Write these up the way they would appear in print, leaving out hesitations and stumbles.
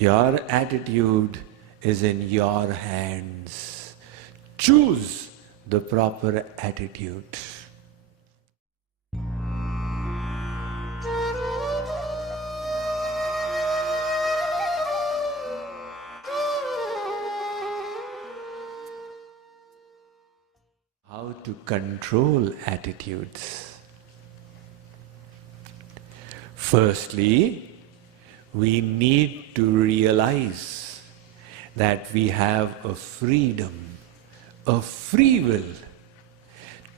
Your attitude is in your hands. Choose the proper attitude. How to control attitudes? Firstly, we need to realize that we have a freedom, a free will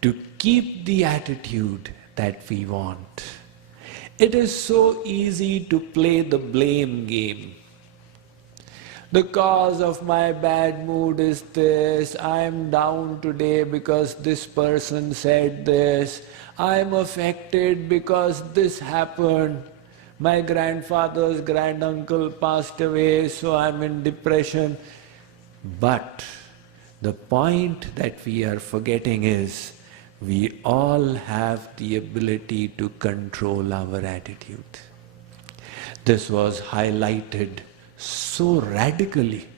to keep the attitude that we want. It is so easy to play the blame game. The cause of my bad mood is this. I am down today because this person said this. I am affected because this happened. My grandfather's granduncle passed away, so I am in depression. But the point that we are forgetting is we all have the ability to control our attitude. This was highlighted so radically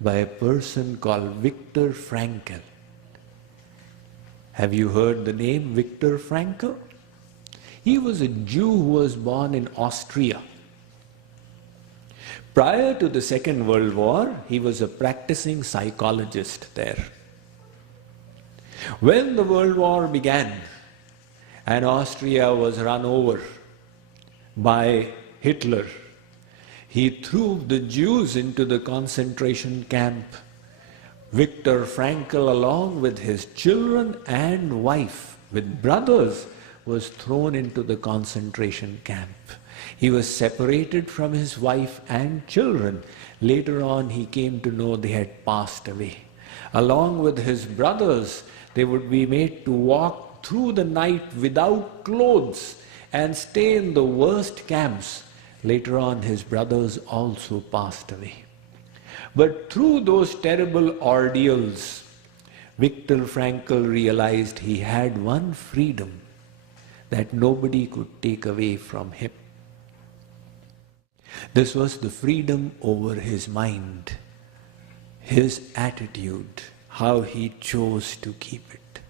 by a person called Viktor Frankl. Have you heard the name Viktor Frankl? He was a Jew who was born in Austria. Prior to the Second World War, he was a practicing psychologist there. When the World War began and Austria was run over by Hitler, he threw the Jews into the concentration camp. Viktor Frankl, along with his children and wife, with brothers, was thrown into the concentration camp. He was separated from his wife and children. Later on, he came to know they had passed away. Along with his brothers, they would be made to walk through the night without clothes and stay in the worst camps. Later on, his brothers also passed away. But through those terrible ordeals, Viktor Frankl realized he had one freedom that nobody could take away from him. This was the freedom over his mind, his attitude, how he chose to keep it.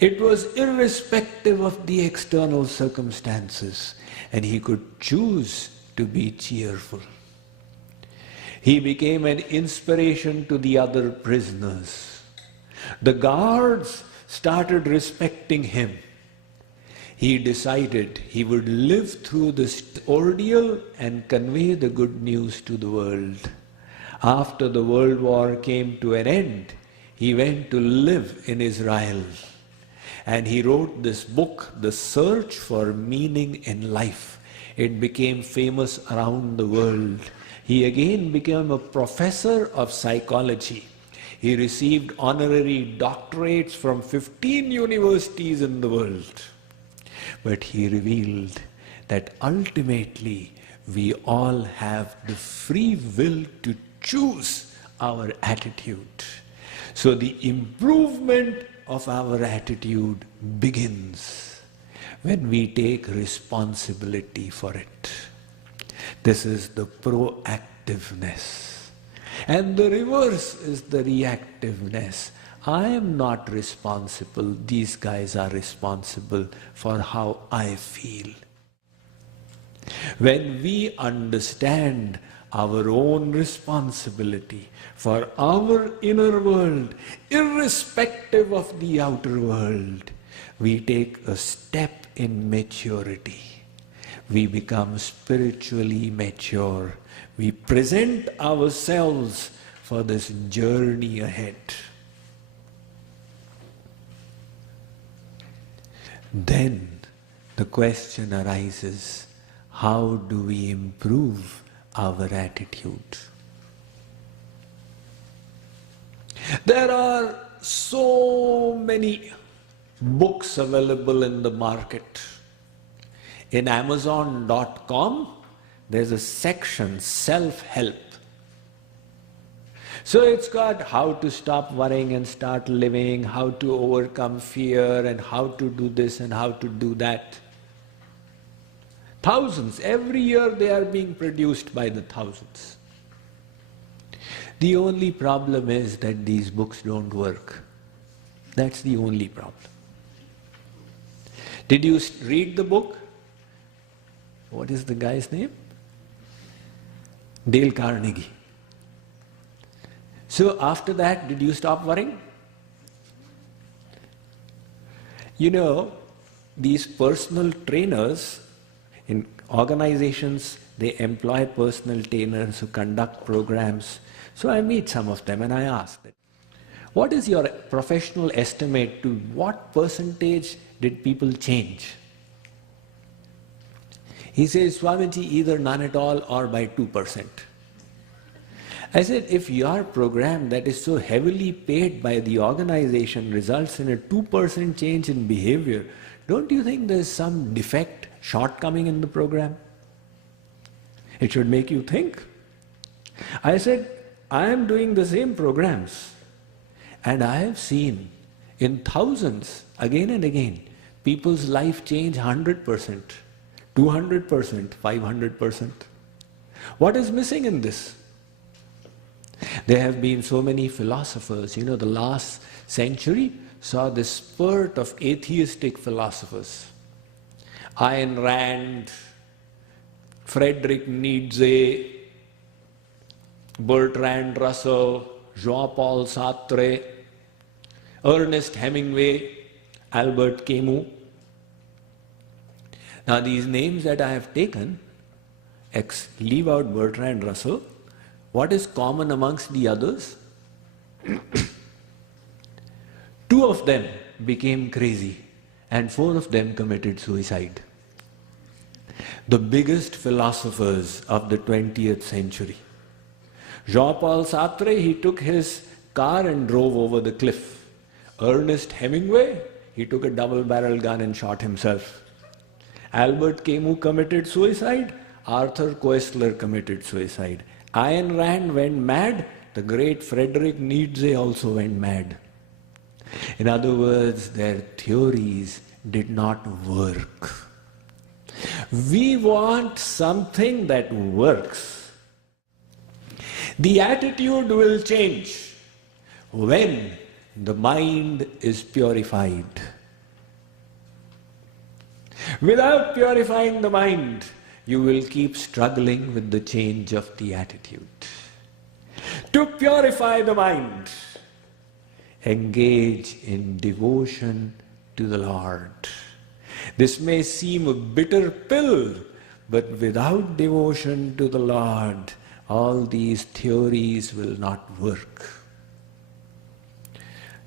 It was irrespective of the external circumstances, and he could choose to be cheerful. He became an inspiration to the other prisoners. The guards started respecting him. He decided he would live through this ordeal and convey the good news to the world. After the World War came to an end, he went to live in Israel. And he wrote this book, The Search for Meaning in Life. It became famous around the world. He again became a professor of psychology. He received honorary doctorates from 15 universities in the world. But he revealed that ultimately we all have the free will to choose our attitude. So the improvement of our attitude begins when we take responsibility for it. This is the proactiveness. And the reverse is the reactiveness. I am not responsible, these guys are responsible for how I feel. When we understand our own responsibility for our inner world, irrespective of the outer world, we take a step in maturity. We become spiritually mature. We present ourselves for this journey ahead. Then the question arises, how do we improve our attitude? There are so many books available in the market. In Amazon.com, there's a section, self-help. So it's got how to stop worrying and start living, how to overcome fear, and how to do this and how to do that. Thousands, every year they are being produced by the thousands. The only problem is that these books don't work. That's the only problem. Did you read the book? What is the guy's name? Dale Carnegie. So after that, did you stop worrying? You know, these personal trainers in organizations, they employ personal trainers who conduct programs. So I meet some of them and I ask them, what is your professional estimate to what percentage did people change? He says, Swamiji, either none at all or by 2%. I said, if your program that is so heavily paid by the organization results in a 2% change in behavior, don't you think there's some defect, shortcoming in the program? It should make you think. I said, I am doing the same programs and I have seen in thousands, again and again, people's life change 100%, 200%, 500%. What is missing in this? There have been so many philosophers. You know, the last century saw this spurt of atheistic philosophers. Ayn Rand, Friedrich Nietzsche, Bertrand Russell, Jean-Paul Sartre, Ernest Hemingway, Albert Camus. Now these names that I have taken, leave out Bertrand Russell, what is common amongst the others? Two of them became crazy and 4 of them committed suicide. The biggest philosophers of the 20th century. Jean-Paul Sartre, he took his car and drove over the cliff. Ernest Hemingway, he took a double-barrel gun and shot himself. Albert Camus committed suicide. Arthur Koestler committed suicide. Ayn Rand went mad. The great Friedrich Nietzsche also went mad. In other words, their theories did not work. We want something that works. The attitude will change when the mind is purified. Without purifying the mind, you will keep struggling with the change of the attitude. To purify the mind, engage in devotion to the Lord. This may seem a bitter pill, but without devotion to the Lord, all these theories will not work.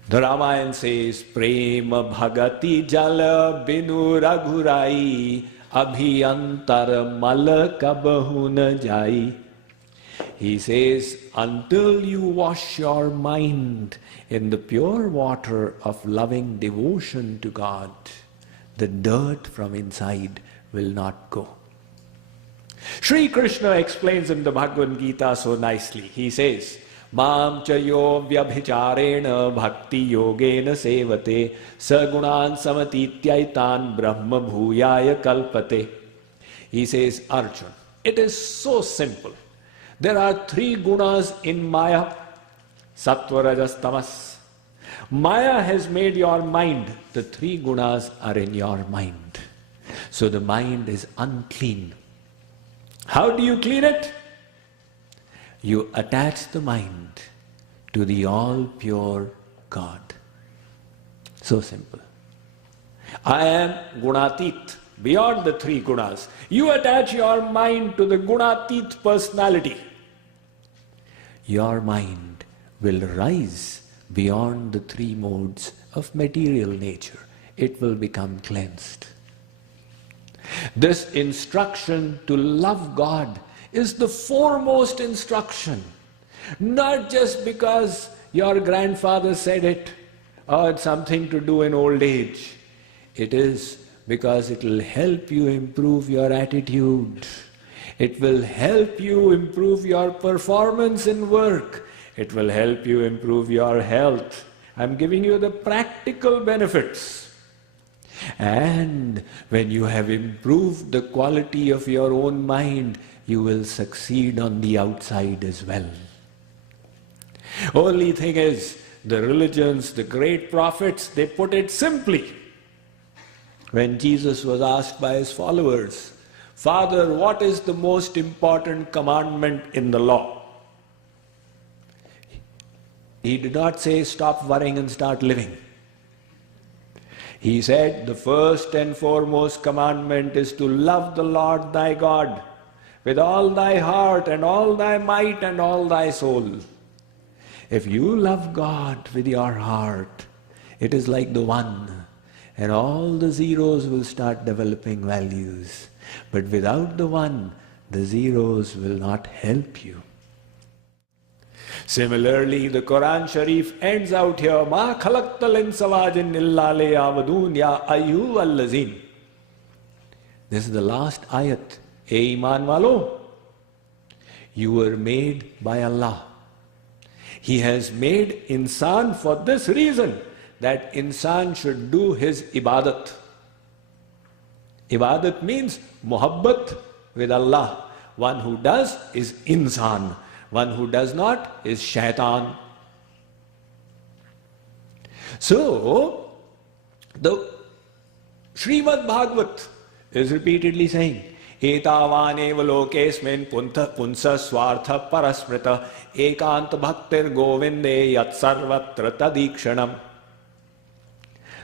The Ramayana says, Prema bhagati jala binu raghurai abhiyantar mala kabahu na jai. He says, until you wash your mind in the pure water of loving devotion to God, the dirt from inside will not go. Sri Krishna explains in the Bhagavad Gita so nicely. He says, Mam cha yo vyabhicharena bhakti yogena sevate sagunan samatityaitan brahma bhuyaya kalpate. He says, Arjun, it is so simple. There are 3 gunas in Maya, Sattva, Rajas, Tamas. Maya has made your mind. The 3 gunas are in your mind. So the mind is unclean. How do you clean it? You attach the mind to the all-pure God. So simple. I am gunatit, beyond the 3 gunas. You attach your mind to the gunatit personality. Your mind will rise beyond the 3 modes of material nature. It will become cleansed. This instruction to love God is the foremost instruction. Not just because your grandfather said it, or it's something to do in old age. It is because it will help you improve your attitude. It will help you improve your performance in work. It will help you improve your health. I'm giving you the practical benefits. And when you have improved the quality of your own mind, you will succeed on the outside as well. Only thing is, the religions, the great prophets, they put it simply. When Jesus was asked by his followers, Father, what is the most important commandment in the law? He did not say, stop worrying and start living. He said, the first and foremost commandment is to love the Lord thy God with all thy heart and all thy might and all thy soul. If you love God with your heart, it is like the one, and all the zeros will start developing values. But without the one, the zeros will not help you. Similarly, the Quran Sharif ends out here, Ma khalaqtal insa wal jinna illa liya'budun ya ayyuhal lazin. This is the last ayat. Hey iman walo, you were made by Allah. He has made insan for this reason, that insan should do his ibadat. Ibadat means muhabbat with Allah. One who does is insan. One who does not is shaitan. So, the Srimad Bhagavat is repeatedly saying, Etavaneva lokesmin punsa swartha parasmrita ekant bhaktir govinde yat sarvatra tadikshanam.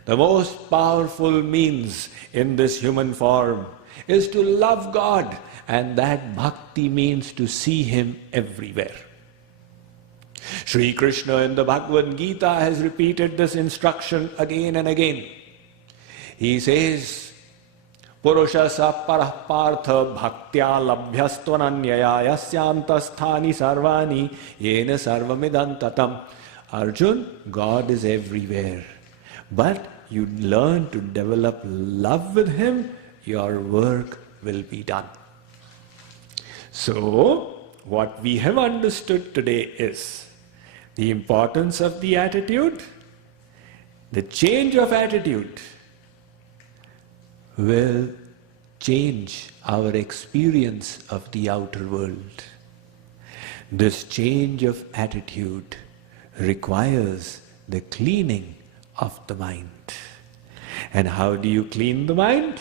The most powerful means in this human form is to love God, and that bhakti means to see Him everywhere. Sri Krishna in the Bhagavad Gita has repeated this instruction again and again. He says, Purushasa parah partha bhaktya labhyastvananyaya yasyantasthani sarvani yena sarvamidan tatam. Arjun, God is everywhere. But you learn to develop love with Him, your work will be done. So, what we have understood today is the importance of the attitude. The change of attitude will change our experience of the outer world. This change of attitude requires the cleaning of the mind. And how do you clean the mind?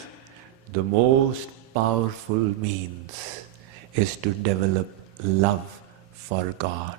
The most powerful means is to develop love for God.